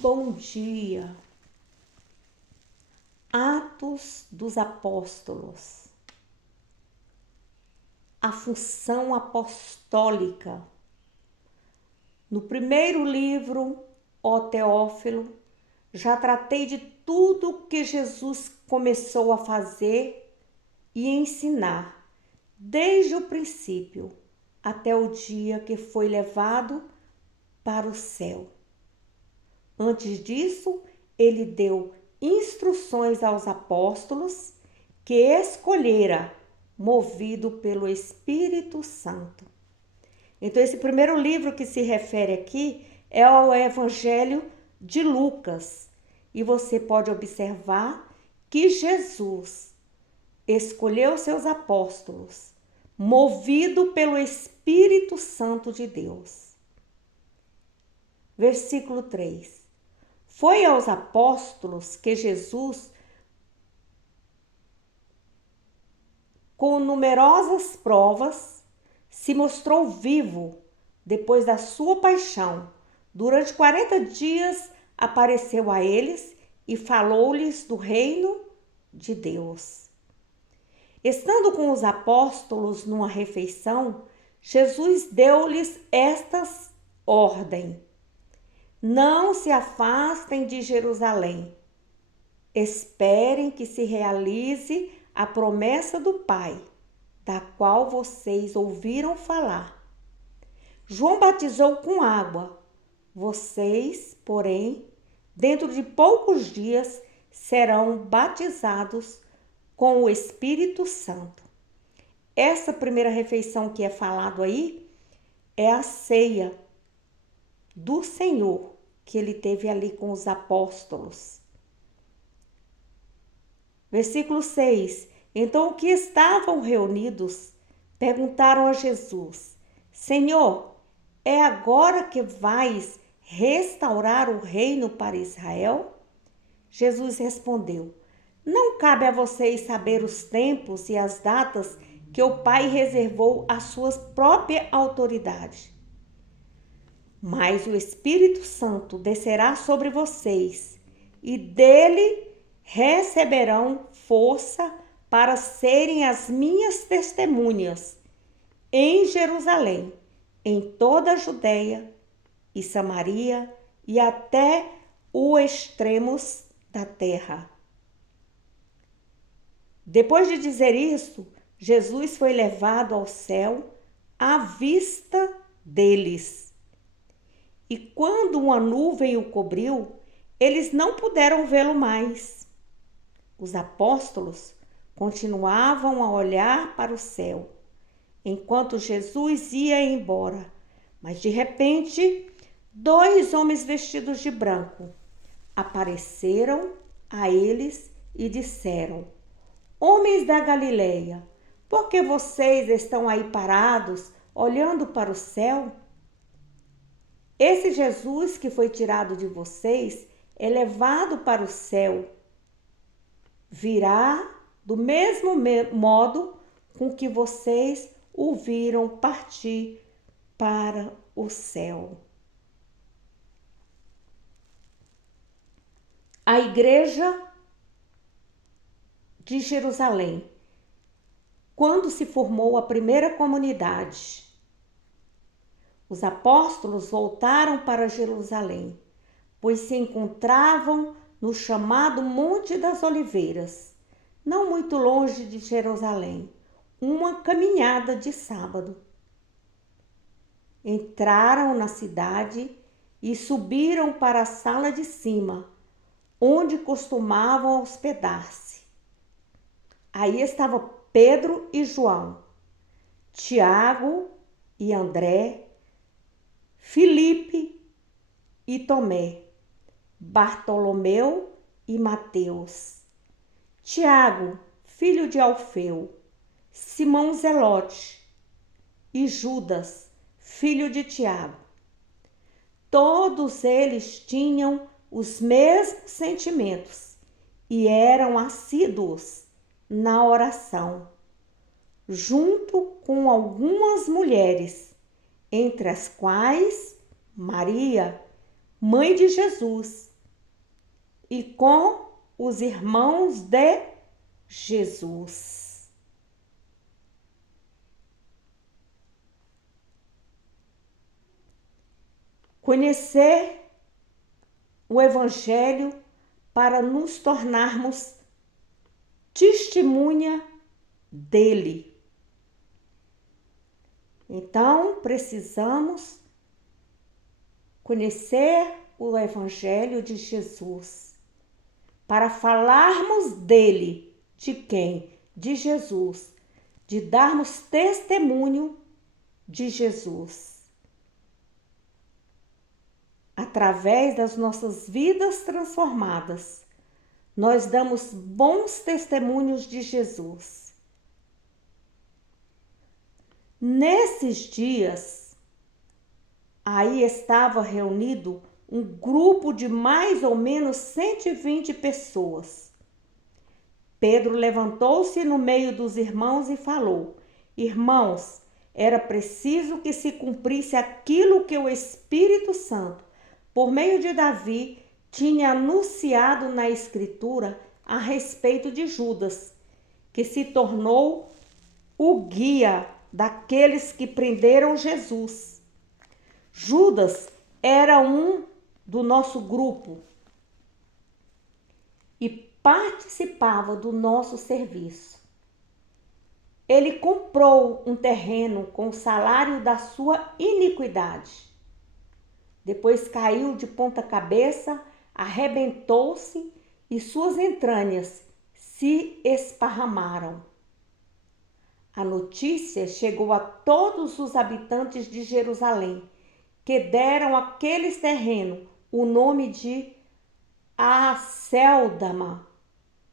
Bom dia. Atos dos Apóstolos. A função apostólica. No primeiro livro, ó Teófilo, já tratei de tudo que Jesus começou a fazer e ensinar, desde o princípio até o dia que foi levado para o céu. Antes disso, ele deu instruções aos apóstolos que escolhera, movido pelo Espírito Santo. Então, esse primeiro livro que se refere aqui é o Evangelho de Lucas. E você pode observar que Jesus escolheu seus apóstolos, movido pelo Espírito Santo de Deus. Versículo 3. Foi aos apóstolos que Jesus, com numerosas provas, se mostrou vivo depois da sua paixão. Durante 40 dias apareceu a eles e falou-lhes do reino de Deus. Estando com os apóstolos numa refeição, Jesus deu-lhes estas ordens: não se afastem de Jerusalém. Esperem que se realize a promessa do Pai, da qual vocês ouviram falar. João batizou com água. Vocês, porém, dentro de poucos dias, serão batizados com o Espírito Santo. Essa primeira refeição que é falado aí é a ceia do Senhor que ele teve ali com os apóstolos. Versículo 6. Então, os que estavam reunidos perguntaram a Jesus: Senhor, é agora que vais restaurar o reino para Israel? Jesus respondeu: não cabe a vocês saber os tempos e as datas que o Pai reservou à sua própria autoridade. Mas o Espírito Santo descerá sobre vocês e dele receberão força para serem as minhas testemunhas em Jerusalém, em toda a Judeia e Samaria e até os extremos da terra. Depois de dizer isso, Jesus foi levado ao céu à vista deles. E quando uma nuvem o cobriu, eles não puderam vê-lo mais. Os apóstolos continuavam a olhar para o céu, enquanto Jesus ia embora. Mas de repente, 2 homens vestidos de branco apareceram a eles e disseram: homens da Galileia, por que vocês estão aí parados, olhando para o céu? Esse Jesus que foi tirado de vocês é levado para o céu. Virá do mesmo modo com que vocês o viram partir para o céu. A igreja de Jerusalém, quando se formou a primeira comunidade, os apóstolos voltaram para Jerusalém, pois se encontravam no chamado Monte das Oliveiras, não muito longe de Jerusalém, uma caminhada de sábado. Entraram na cidade e subiram para a sala de cima, onde costumavam hospedar-se. Aí estava Pedro e João, Tiago e André, Filipe e Tomé, Bartolomeu e Mateus, Tiago, filho de Alfeu, Simão Zelote e Judas, filho de Tiago. Todos eles tinham os mesmos sentimentos e eram assíduos na oração, junto com algumas mulheres, entre as quais Maria, mãe de Jesus, e com os irmãos de Jesus. Conhecer o Evangelho para nos tornarmos testemunha dele. Então, precisamos conhecer o Evangelho de Jesus para falarmos dele. De quem? De Jesus. De darmos testemunho de Jesus. Através das nossas vidas transformadas, nós damos bons testemunhos de Jesus. Nesses dias, aí estava reunido um grupo de mais ou menos 120 pessoas. Pedro levantou-se no meio dos irmãos e falou: Irmãos, era preciso que se cumprisse aquilo que o Espírito Santo, por meio de Davi, tinha anunciado na Escritura a respeito de Judas, que se tornou o guia daqueles que prenderam Jesus. Judas era um do nosso grupo e participava do nosso serviço. Ele comprou um terreno com o salário da sua iniquidade. Depois caiu de ponta cabeça, arrebentou-se e suas entranhas se esparramaram. A notícia chegou a todos os habitantes de Jerusalém, que deram àqueles terrenos o nome de Acéldama,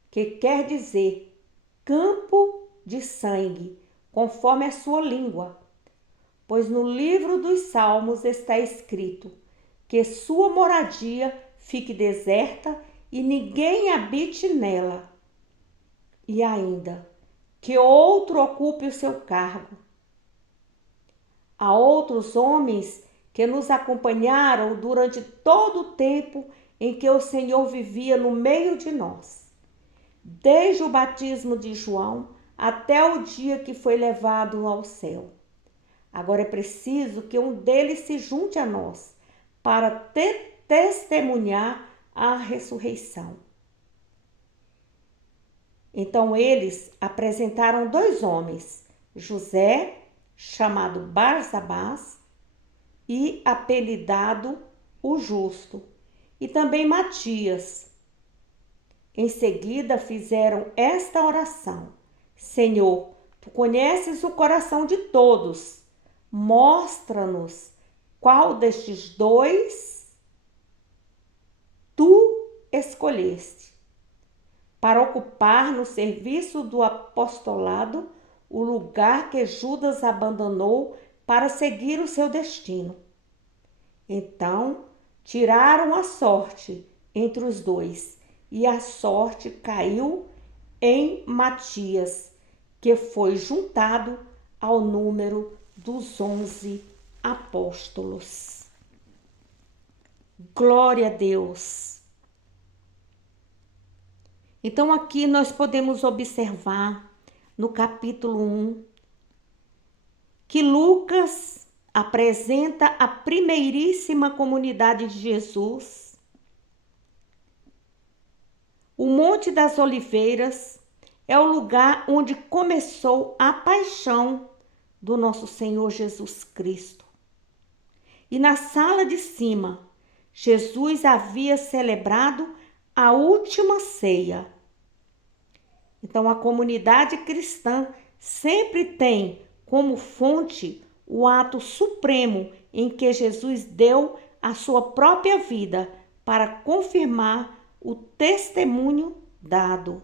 que quer dizer campo de sangue, conforme a sua língua. Pois no livro dos Salmos está escrito que sua moradia fique deserta e ninguém habite nela. E ainda, que outro ocupe o seu cargo. Há outros homens que nos acompanharam durante todo o tempo em que o Senhor vivia no meio de nós, desde o batismo de João até o dia que foi levado ao céu. Agora é preciso que um deles se junte a nós para testemunhar a ressurreição. Então eles apresentaram 2 homens, José, chamado Barsabás, e apelidado o Justo, e também Matias. Em seguida fizeram esta oração: Senhor, tu conheces o coração de todos. Mostra-nos qual destes 2 tu escolheste para ocupar no serviço do apostolado o lugar que Judas abandonou para seguir o seu destino. Então tiraram a sorte entre os 2 e a sorte caiu em Matias, que foi juntado ao número dos 11 apóstolos. Glória a Deus! Então aqui nós podemos observar no capítulo 1 que Lucas apresenta a primeiríssima comunidade de Jesus. O Monte das Oliveiras é o lugar onde começou a paixão do nosso Senhor Jesus Cristo. E na sala de cima, Jesus havia celebrado a última ceia. Então, a comunidade cristã sempre tem como fonte o ato supremo em que Jesus deu a sua própria vida para confirmar o testemunho dado.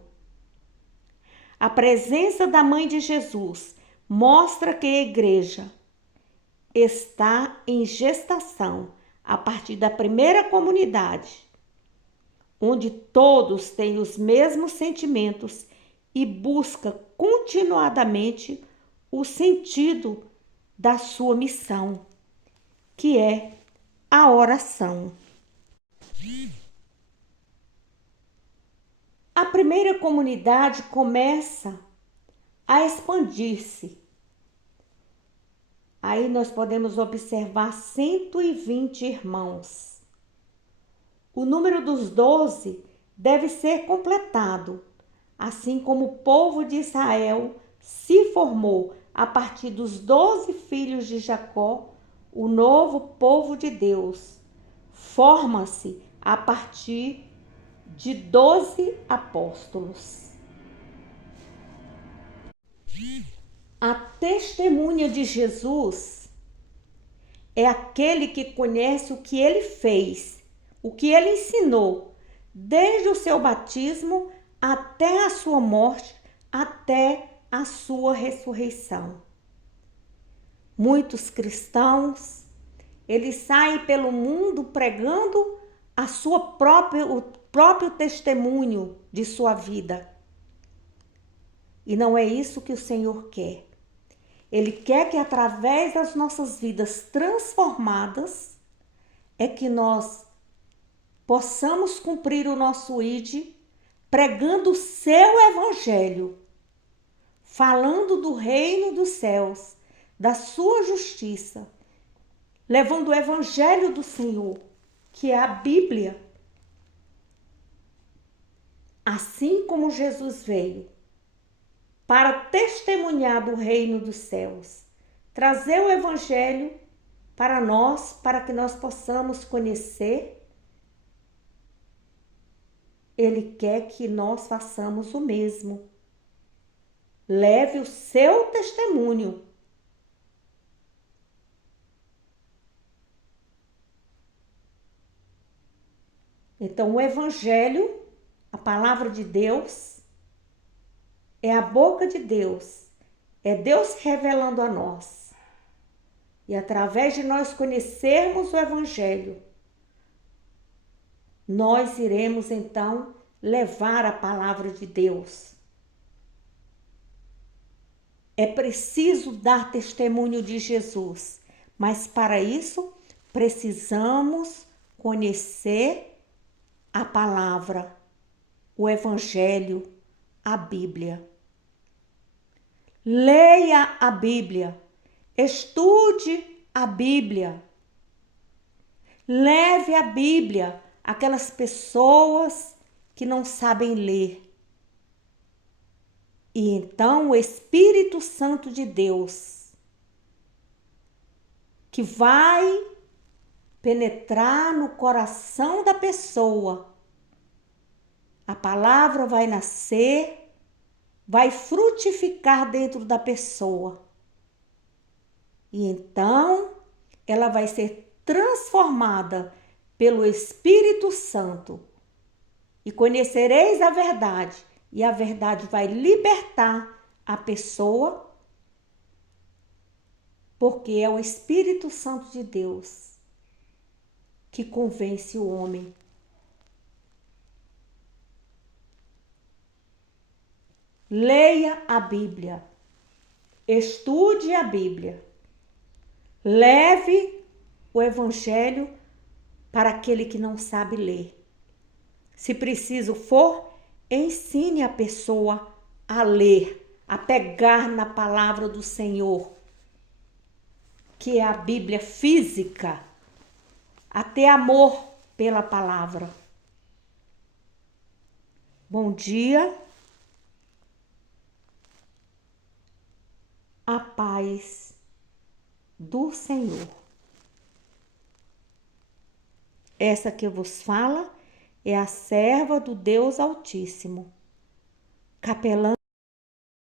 A presença da Mãe de Jesus mostra que a igreja está em gestação a partir da primeira comunidade, onde todos têm os mesmos sentimentos e busca continuadamente o sentido da sua missão, que é a oração. A primeira comunidade começa a expandir-se. Aí nós podemos observar 120 irmãos. O número dos 12 deve ser completado, assim como o povo de Israel se formou a partir dos 12 filhos de Jacó. O novo povo de Deus forma-se a partir de 12 apóstolos. A testemunha de Jesus é aquele que conhece o que ele fez, o que ele ensinou, desde o seu batismo até a sua morte, até a sua ressurreição. Muitos cristãos, eles saem pelo mundo pregando o próprio testemunho de sua vida. E não é isso que o Senhor quer. Ele quer que através das nossas vidas transformadas é que nós possamos cumprir o nosso ID, pregando o seu evangelho, falando do reino dos céus, da sua justiça, levando o evangelho do Senhor, que é a Bíblia. Assim como Jesus veio para testemunhar do reino dos céus, trazer o evangelho para nós, para que nós possamos conhecer. Ele quer que nós façamos o mesmo. Leve o seu testemunho. Então, o evangelho, a palavra de Deus, é a boca de Deus. É Deus revelando a nós. E através de nós conhecermos o evangelho, nós iremos então levar a palavra de Deus. É preciso dar testemunho de Jesus, mas para isso precisamos conhecer a palavra, o evangelho, a Bíblia. Leia a Bíblia, estude a Bíblia, leve a Bíblia àquelas pessoas que não sabem ler. E então o Espírito Santo de Deus, que vai penetrar no coração da pessoa, a palavra vai nascer, vai frutificar dentro da pessoa. E então ela vai ser transformada pelo Espírito Santo. E conhecereis a verdade, e a verdade vai libertar a pessoa, porque é o Espírito Santo de Deus que convence o homem. Leia a Bíblia, estude a Bíblia, leve o Evangelho para aquele que não sabe ler. Se preciso for, ensine a pessoa a ler, a pegar na palavra do Senhor, que é a Bíblia física, a ter amor pela palavra. Bom dia. A paz do Senhor. Essa que vos fala é a serva do Deus Altíssimo, capelã